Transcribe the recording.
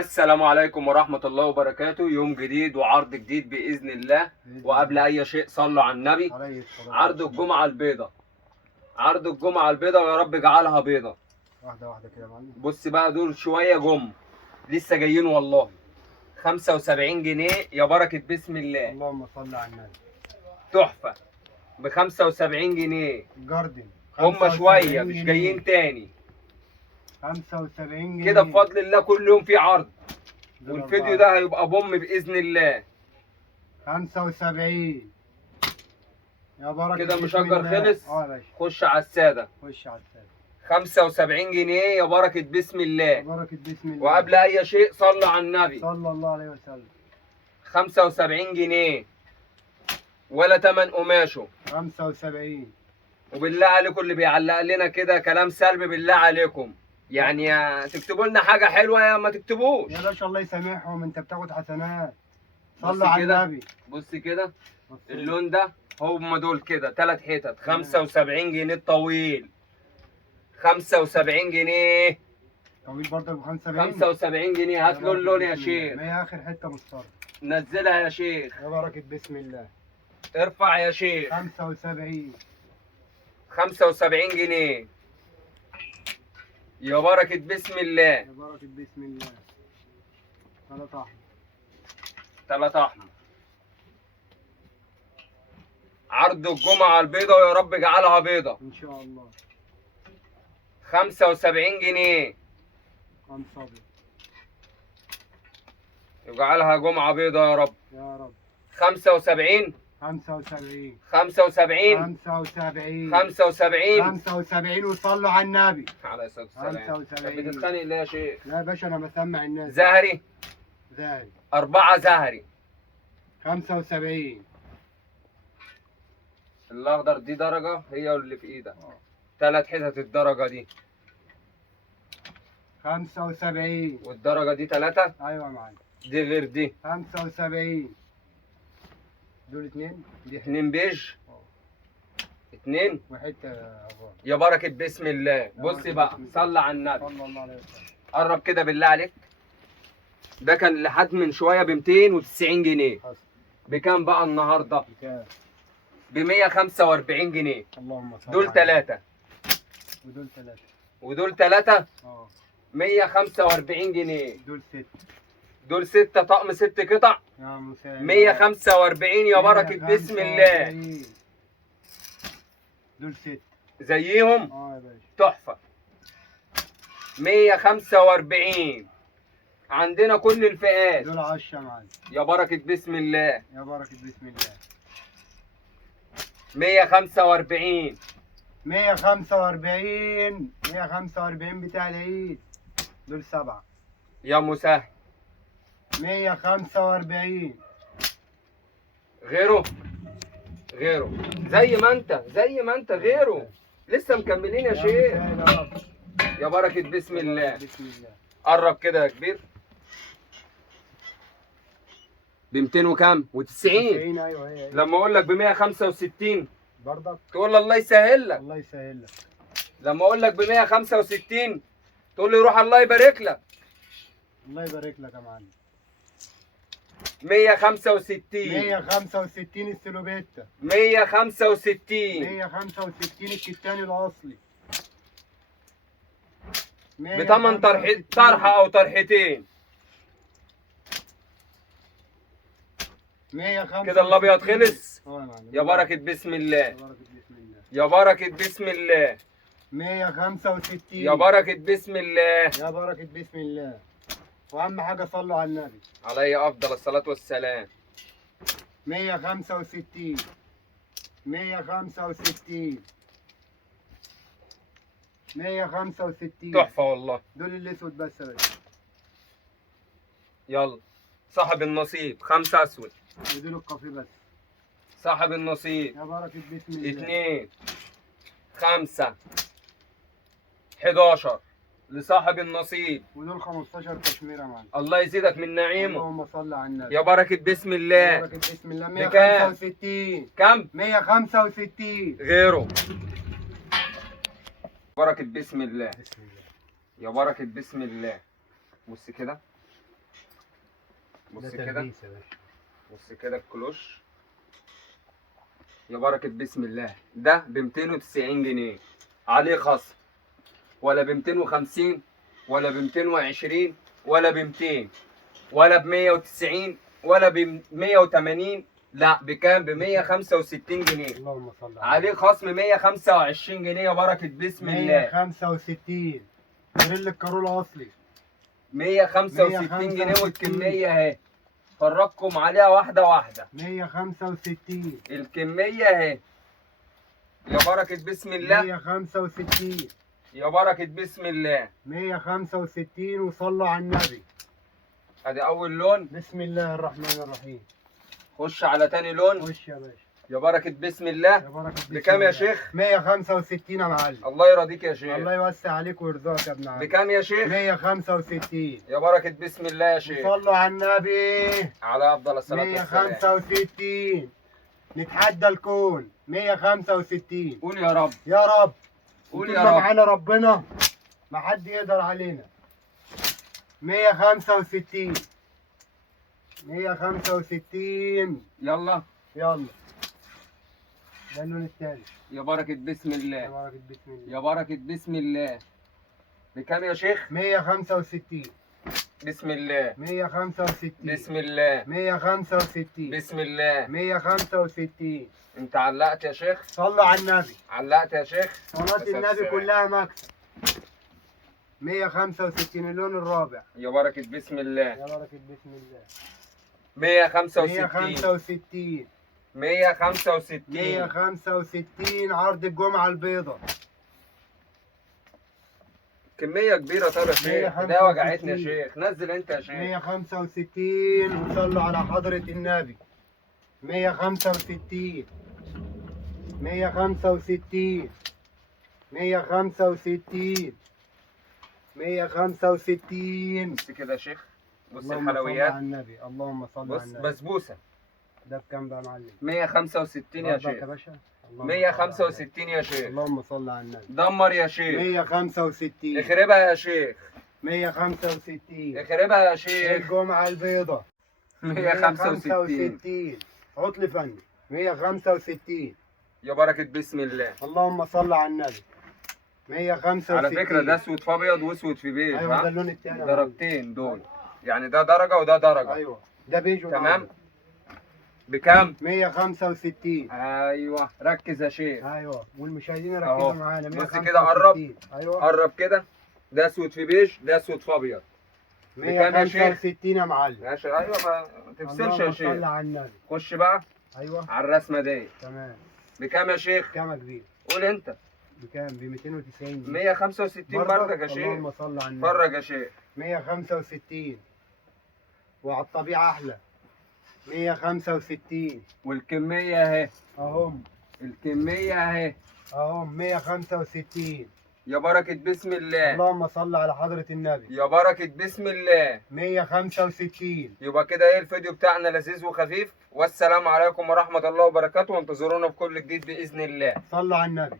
السلام عليكم ورحمة الله وبركاته. يوم جديد وعرض جديد بإذن الله. وقبل أي شيء صلوا على النبي. عرض الجمعة البيضاء، عرض الجمعة البيضاء، ويا رب اجعلها بيضاء. واحدة واحدة كده يا معلم. بص بقى، دول شوية لسه جايين والله. 75 جنيه يا بركة بسم الله. اللهم صل على النبي. تحفة ب 75 جنيه. جاردن هم شوية مش جايين تاني 75 جنيه كده بفضل الله. كل يوم في عرض، والفيديو ده هيبقى بإذن الله. 75 يا بركة كده بسم مشجر الله. خلص. يا باشا خش على السادة. خش على السادة. 75 جنيه يا بركة بسم يا الله. بركة بسم الله. وقبل أي شيء صلوا على النبي. صلى الله عليه وسلم. 75 جنيه ولا تمن قماشه. 75 وبالله عليكم اللي بيعلق لنا كده كلام سلبي، بالله عليكم يعني يا تكتبوا لنا حاجة حلوة يا ما تكتبوش. يا باشا الله يسامحهم، انت بتاخد حسنات. بص صلوا على كده، النبي. بص كده اللون ده، هم دول كده 3 حتت. 75 جنيه الطويل. 75 جنيه. طويل برضه ب 75. 75 جنيه. هات له اللون يا شيخ. ما هي اخر حتة مصفرة. نزلها يا شيخ. يا بركة بسم الله. ارفع يا شيخ. 75 75 جنيه يا بركة بسم الله. يا بركة بسم الله. 3 احمر. 3 احمر. عرض الجمعة البيضاء ويا رب اجعلها بيضاء. ان شاء الله. 75 جنيه 5 ابيض. اجعلها جمعة بيضاء يا رب. يا رب. 75 75 75 75 75 75 وصلوا على النبي. عليه الصلاة والسلام. 75. بتتخانق ليه يا شيخ؟ لا يا باشا انا بسمع الناس. زهري زاهي 4 زهري. 75 الاخضر دي درجة هي اللي في ايدك. 3 حتت الدرجة دي. 75 والدرجة دي 3. ايوه يا معلم. دي غير دي. 75 دول 2. دي 2 بيج. 2 وحته عباره. يا بركة بسم الله. بص بقى، صلى على النبي. صلى الله عليه وسلم. قرب كده بالله عليك. ده كان لحد من شوية ب 290 جنيه. حصل. بكام بقى النهارده؟ بكام؟ ب 145 جنيه. اللهم صل دول على 3 ودول 3. ودول 3 اه 145 جنيه. دول 6. دول 6 طقم 6 قطع. يا مساء 145 يا بركة بسم الله. دول 6. زيهم اه يا باشا. تحفة. 145 عندنا كل الفئات. دول 10 يا معلم. يا بركة بسم الله. يا بركة بسم الله. 145 145 145 بتاع العيد. دول 7. يا مسهل. 145 غيره زي ما انت غيره. لسه مكملين يا شيخ. يا بركة بسم الله. بسم الله. قرب كده يا كبير. ب 200 وكام؟ و90. 90. ايوه هي. لما اقول لك ب 165 برضك. تقول الله يسهل لك. الله يسهل لك. لما اقول لك ب 165 تقول لي روح الله يبارك لك. الله يبارك لك يا معلم. 165 165 السلوبيتا. 165 165 الكتاني الاصلي. بتمن طرحة او طرحتين. 165 كده الابيض خلص. اه يا معلم. يا بركة بسم الله. يا بركة بسم الله. يا بركة بسم الله. 165 يا بركة بسم الله. يا بركة بسم الله. واهم حاجة صلوا على النبي. عليه افضل الصلاة والسلام. 165 165 165 تحفة والله. دول الاسود بس يا باشا. يلا صاحب النصيب 5 اسود. ودول الكافيه بس. صاحب النصيب يا بركة بسم الله. 2 5 11 لصاحب النصيب. ودول 15 كشمير يا معلم. الله يزيدك من نعيمه. اللهم صل على النبي. يا بركة بسم يا الله. بركة بسم الله. بكام؟ 165 كم؟ 165 غيره. بركة بسم الله. بسم الله. يا بركة بسم الله. بص كده بص ده كده، تلبيس يا باشا. بص كده الكلوش. يا بركة بسم الله، ده ب 290 جنيه عليه خصم، ولا ب 250 ولا ب 220 ولا ب 200 ولا ب 190 ولا ب 180، لا بكام؟ ب 165 جنيه اللهم صل على عليه خصم 125 جنيه يا بركة بسم الله. 165 غير الكارولا اصلي. 165 جنيه والكمية اهي، فرجكم عليها واحدة واحدة. 165 الكمية اهي يا بركة بسم الله، 165 يا بركة بسم الله. 165 وصلوا على النبي. ادي اول لون، بسم الله الرحمن الرحيم. خش على تاني لون. خش يا باشا. يا بركة بسم الله. يا بركة بسم بكام يا الله. شيخ؟ 165 يا معلم. الله يرضيك يا شيخ. الله يوسع عليك ويرزقك يا ابن عم. بكام يا شيخ؟ 165. يا بركة بسم الله يا شيخ. صلوا على النبي. على افضل الصلاة والسلام. 165 نتحدى الكون. 165. قول يا رب. يا رب. قول طول يا ما رب. معانا ربنا ما حد يقدر علينا. 165 165. يلا. يلا. ده اللون التاني. يا بركة بسم يا الله. بركة بسم الله. يا بركة بسم الله. بكام يا شيخ؟ 165 بسم الله. 165 بسم الله. 165 بسم الله. 165. انت علقت يا شيخ؟ صلوا على النبي. علقت يا شيخ؟ صلاة بس النبي السلام. كلها مكسب. 165 اللون الرابع. يا بركة بسم الله. يا بركة بسم الله. 165. 165 165. 165 عرض الجمعة البيضاء. كمية كبيرة. طب يا شيخ 165. ده وجعتني يا شيخ، نزل انت يا شيخ. 165 وصلوا على حضرة النبي. 165 165 165 165. بص كده يا شيخ، بص اللهم صل الحلويات. على النبي. اللهم صل على بص النبي. بسبوسة ده بكام بقى يا معلم؟ 165 يا برضك شيخ. يا باشا. اللهم صل على 165 يا النبي. شيخ. اللهم صل على النبي. دمر يا شيخ. 165 اخربها يا شيخ. 165 اخربها يا شيخ. الجمعة البيضاء. 165. عطل فني. 165. يا بركة بسم الله. اللهم صل على النبي. 165. على فكرة ده اسود في ابيض واسود في بيج. ايوه ده ها؟ اللون التاني. درجتين دول، يعني ده درجة وده درجة. ايوه ده بيج وده تمام. أبيض. بكام؟ 165. ايوه ركز يا شيخ. ايوه والمشاهدين أهو. ركزوا معانا. بص 165. كده قرب. ايوه قرب كده، ده اسود في بيج ده اسود في ابيض. بكام يا شيخ؟ 165 يا معلم. ماشي. ايوه ما تفصلش يا اللهم صل شيخ. على النبي. خش بقى ايوه على الرسمة دي. تمام. بكام يا شيخ؟ كام يا كبير؟ قول انت. بكام؟ ب 290 جنيه. 165 بردك يا شيخ. اللهم صل على النبي. فرج يا شيخ. 165 وعلى الطبيعة أحلى. 165 والكمية اهي. أهم. الكمية اهي. أهم 165. يا بركة بسم الله. اللهم صل على حضرة النبي. يا بركة بسم الله. 165. يبقى كده ايه الفيديو بتاعنا لذيذ وخفيف، والسلام عليكم ورحمة الله وبركاته، وانتظرونا في كل جديد بإذن الله. صلوا على النبي.